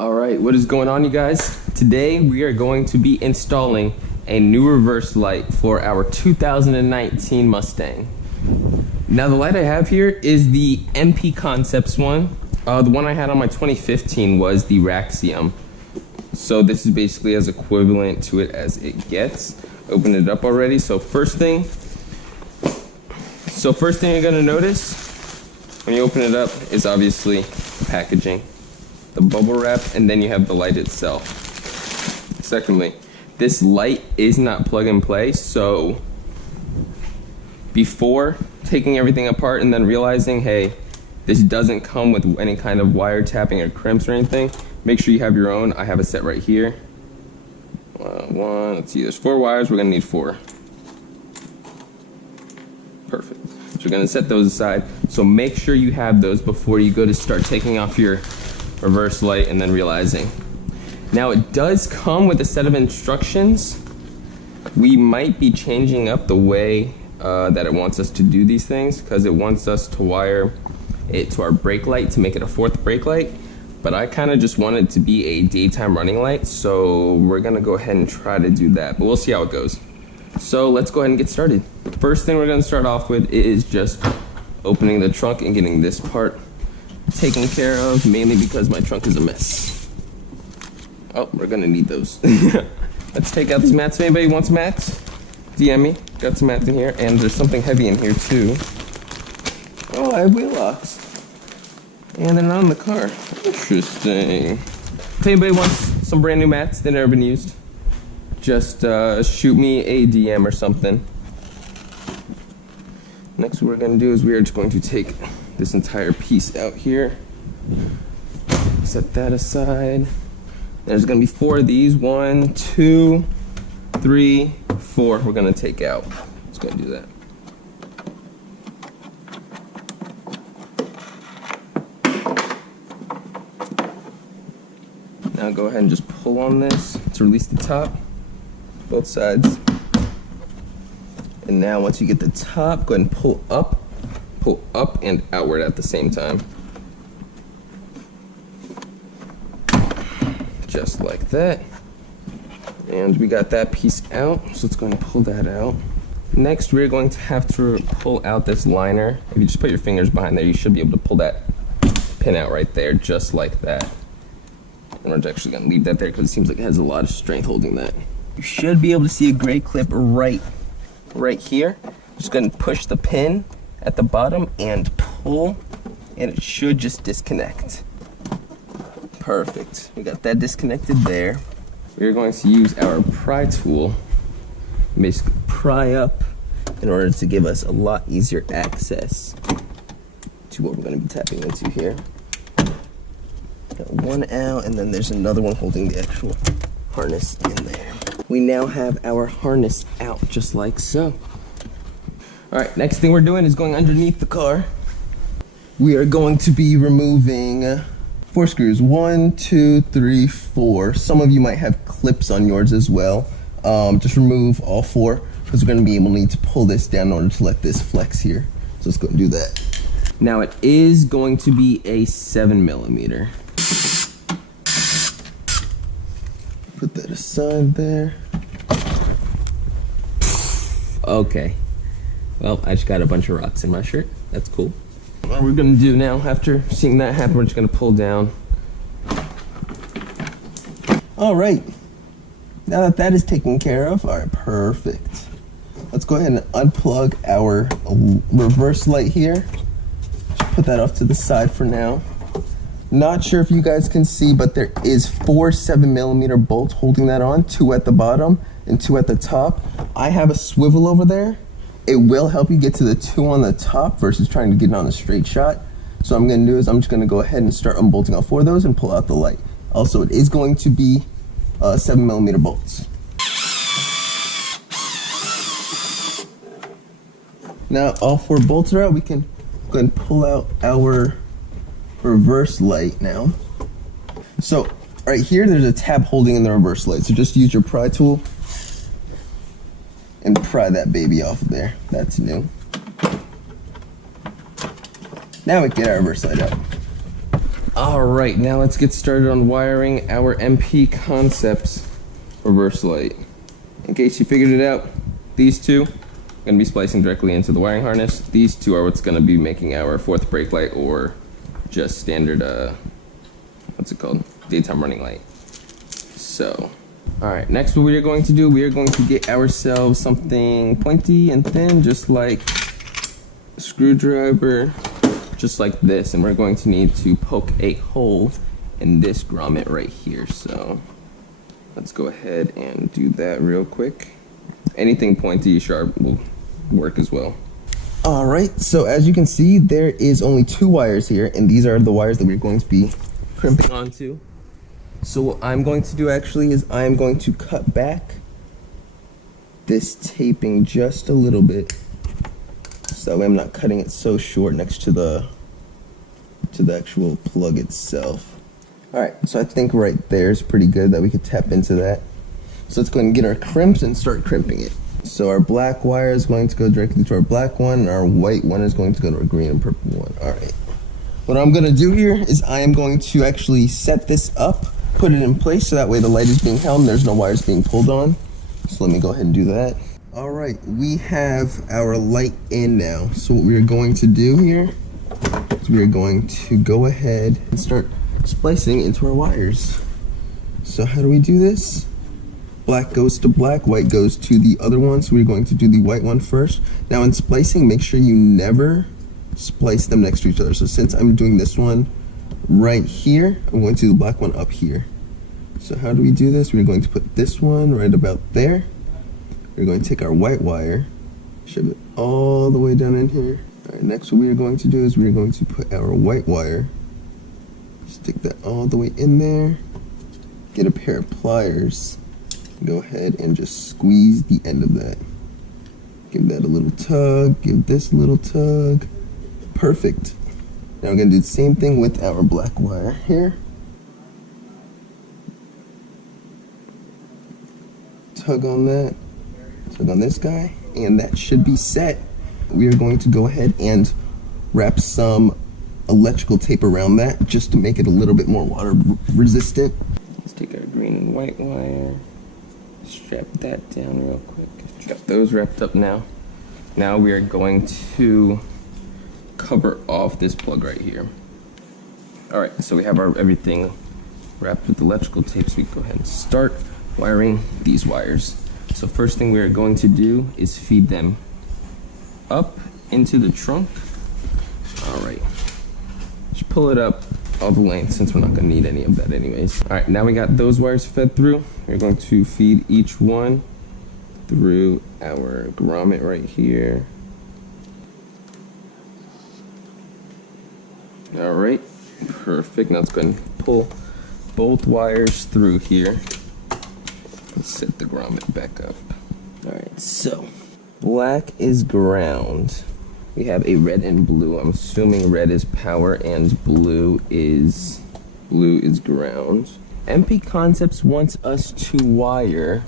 Alright, what is going on, you guys? Today we are going to be installing a new reverse light for our 2019 Mustang. Now the light I have here is the MP Concepts one. The one I had on my 2015 was the Raxium. So this is basically as equivalent to it as it gets. Open it up already. So first thing you're gonna notice when you open it up is obviously the packaging, the bubble wrap, and then you have the light itself. Secondly, this light is not plug and play, so before taking everything apart and then realizing, hey, this doesn't come with any kind of wire tapping or crimps or anything, make sure you have your own. I have a set right here. Let's see, there's 4 wires, we're gonna need 4. Perfect. So we're gonna set those aside. So make sure you have those before you go to start taking off your reverse light and then realizing. Now it does come with a set of instructions. We might be changing up the way that it wants us to do these things, because it wants us to wire it to our brake light to make it a 4th brake light. But I kind of just want it to be a daytime running light, so we're gonna go ahead and try to do that, but we'll see how it goes. So let's go ahead and get started. The first thing we're gonna start off with is just opening the trunk and getting this part taken care of, mainly because my trunk is a mess. Oh, we're gonna need those. Let's take out these mats. If anybody wants mats, DM me. Got some mats in here, and there's something heavy in here too. Oh, I have wheel locks. And they're not in the car. Interesting. If anybody wants some brand new mats that have never been used, just shoot me a DM or something. Next, what we're gonna do is we are just going to take this entire piece out here. Set that aside. There's gonna be 4 of these. 1, 2, 3, 4. We're gonna take out. Let's go and do that. Now go ahead and just pull on this to release the top, both sides. And now once you get the top, go ahead and pull up and outward at the same time. Just like that. And we got that piece out, so let's go ahead and pull that out. Next, we're going to have to pull out this liner. If you just put your fingers behind there, you should be able to pull that pin out right there, just like that. And we're actually gonna leave that there because it seems like it has a lot of strength holding that. You should be able to see a gray clip right here. Just gonna push the pin at the bottom and pull, and it should just disconnect. Perfect. We got that disconnected there. We're going to use our pry tool, basically pry up, in order to give us a lot easier access to what we're going to be tapping into here. Got one out, and then there's another one holding the actual harness in there. We now have our harness out, just like so. All right, next thing we're doing is going underneath the car. We are going to be removing 4 screws. 1, 2, 3, 4. Some of you might have clips on yours as well. Just remove all 4, because we're going to be able to need to pull this down in order to let this flex here. So let's go and do that. Now it is going to be a 7mm. Put that aside there. Okay. Well, I just got a bunch of rocks in my shirt. That's cool. What we're gonna do now, after seeing that happen, we're just gonna pull down. All right. Now that that is taken care of, all right, perfect. Let's go ahead and unplug our reverse light here. Just put that off to the side for now. Not sure if you guys can see, but there is 4 7mm bolts holding that on, 2 at the bottom and 2 at the top. I have a swivel over there. It will help you get to the 2 on the top versus trying to get it on a straight shot. So what I'm gonna do is I'm just gonna go ahead and start unbolting all 4 of those and pull out the light. Also, it is going to be 7mm bolts. Now all 4 bolts are out, we can go ahead and pull out our reverse light now. So right here, there's a tab holding in the reverse light. So just use your pry tool and pry that baby off of there. That's new. Now we can get our reverse light out. Alright, now let's get started on wiring our MP Concepts reverse light. In case you figured it out, these two are going to be splicing directly into the wiring harness. These two are what's going to be making our fourth brake light, or just standard, what's it called? Daytime running light. So, alright, next what we are going to do, we are going to get ourselves something pointy and thin, just like a screwdriver. Just like this, and we're going to need to poke a hole in this grommet right here. So let's go ahead and do that real quick. Anything pointy, sharp will work as well. Alright, so as you can see, there is only 2 wires here, and these are the wires that we're going to be crimping onto. So what I'm going to do actually is I'm going to cut back this taping just a little bit, so that way I'm not cutting it so short next to the actual plug itself. Alright, so I think right there is pretty good that we could tap into that. So let's go ahead and get our crimps and start crimping it. So our black wire is going to go directly to our black one, and our white one is going to go to our green and purple one. Alright. What I'm going to do here is I am going to actually set this up, put it in place, so that way the light is being held and there's no wires being pulled on. So let me go ahead and do that. Alright, we have our light in now. So what we are going to do here is we are going to go ahead and start splicing into our wires. So how do we do this? Black goes to black, white goes to the other one, so we're going to do the white one first. Now in splicing, make sure you never splice them next to each other. So since I'm doing this one right here, I'm going to do the black one up here. So how do we do this? We're going to put this one right about there. We're going to take our white wire, shove it all the way down in here. Alright, next what we are going to do is we are going to put our white wire, stick that all the way in there, get a pair of pliers, go ahead and just squeeze the end of that. Give that a little tug, give this a little tug. Perfect. Now we're going to do the same thing with our black wire here. Tug on that. On this guy, and that should be set. We are going to go ahead and wrap some electrical tape around that just to make it a little bit more water resistant. Let's take our green and white wire, strap that down real quick. Got those wrapped up now. Now we are going to cover off this plug right here. Alright, so we have our everything wrapped with electrical tape, so we can go ahead and start wiring these wires. So first thing we are going to do is feed them up into the trunk. Alright, just pull it up all the length since we're not going to need any of that anyways. Alright, now we got those wires fed through. We're going to feed each one through our grommet right here. Alright, perfect. Now let's go ahead and pull both wires through here. Let's set the grommet back up. Alright, so black is ground. We have a red and blue. I'm assuming red is power and blue is ground. MP Concepts wants us to wire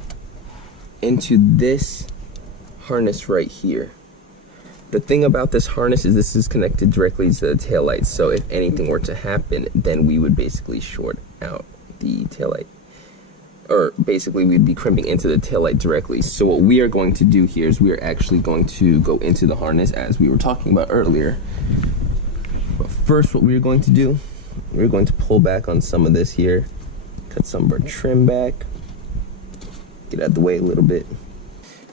into this harness right here. The thing about this harness is this is connected directly to the taillight, so if anything were to happen, then we would basically short out the taillight. Or basically we'd be crimping into the taillight directly. So what we are going to do here is we are actually going to go into the harness as we were talking about earlier. But first what we're going to do, we're going to pull back on some of this here, cut some of our trim back, get out of the way a little bit.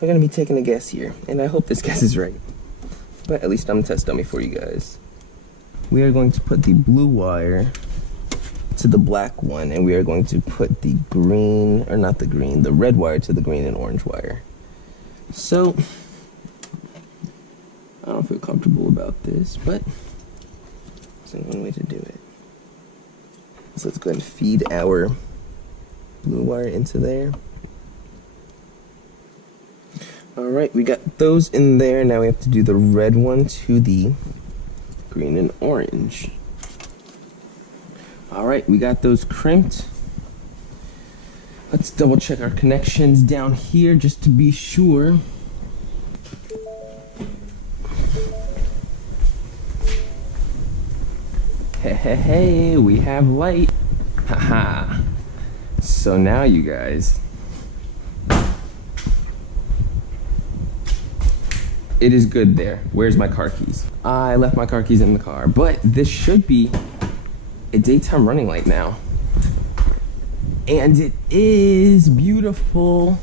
We're going to be taking a guess here, and I hope this guess is right. But at least I'm a test dummy for you guys. We are going to put the blue wire to the black one, and we are going to put the green, or not the green, the red wire to the green and orange wire. So, I don't feel comfortable about this, but there's only one way to do it. So let's go ahead and feed our blue wire into there. Alright, we got those in there. Now we have to do the red one to the green and orange. Alright, we got those crimped. Let's double check our connections down here just to be sure. Heh, Hey, we have light. Haha. So now you guys, it is good there. Where's my car keys? I left my car keys in the car, but this should be a daytime running light now. And it is beautiful.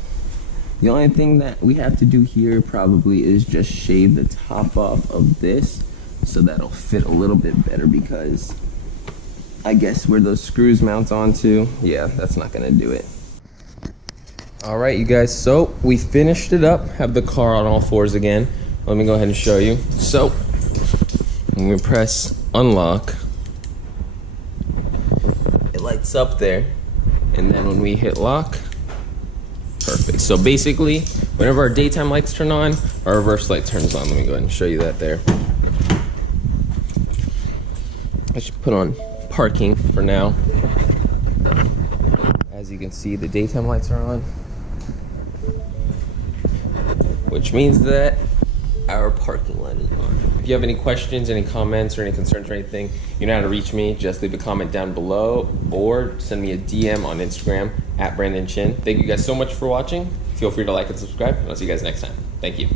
The only thing that we have to do here probably is just shave the top off of this so that'll fit a little bit better, because I guess where those screws mount onto, yeah, that's not gonna do it. All right, you guys, so we finished it up, have the car on all fours again. Let me go ahead and show you. So, when we press unlock, it lights up there. And then when we hit lock, perfect. So basically, whenever our daytime lights turn on, our reverse light turns on. Let me go ahead and show you that there. I should put on parking for now. As you can see, the daytime lights are on, which means that our parking light is on. If you have any questions, any comments, or any concerns or anything, you know how to reach me. Just leave a comment down below or send me a DM on Instagram @BrandonChin. Thank you guys so much for watching. Feel free to like and subscribe, and I'll see you guys next time. Thank you.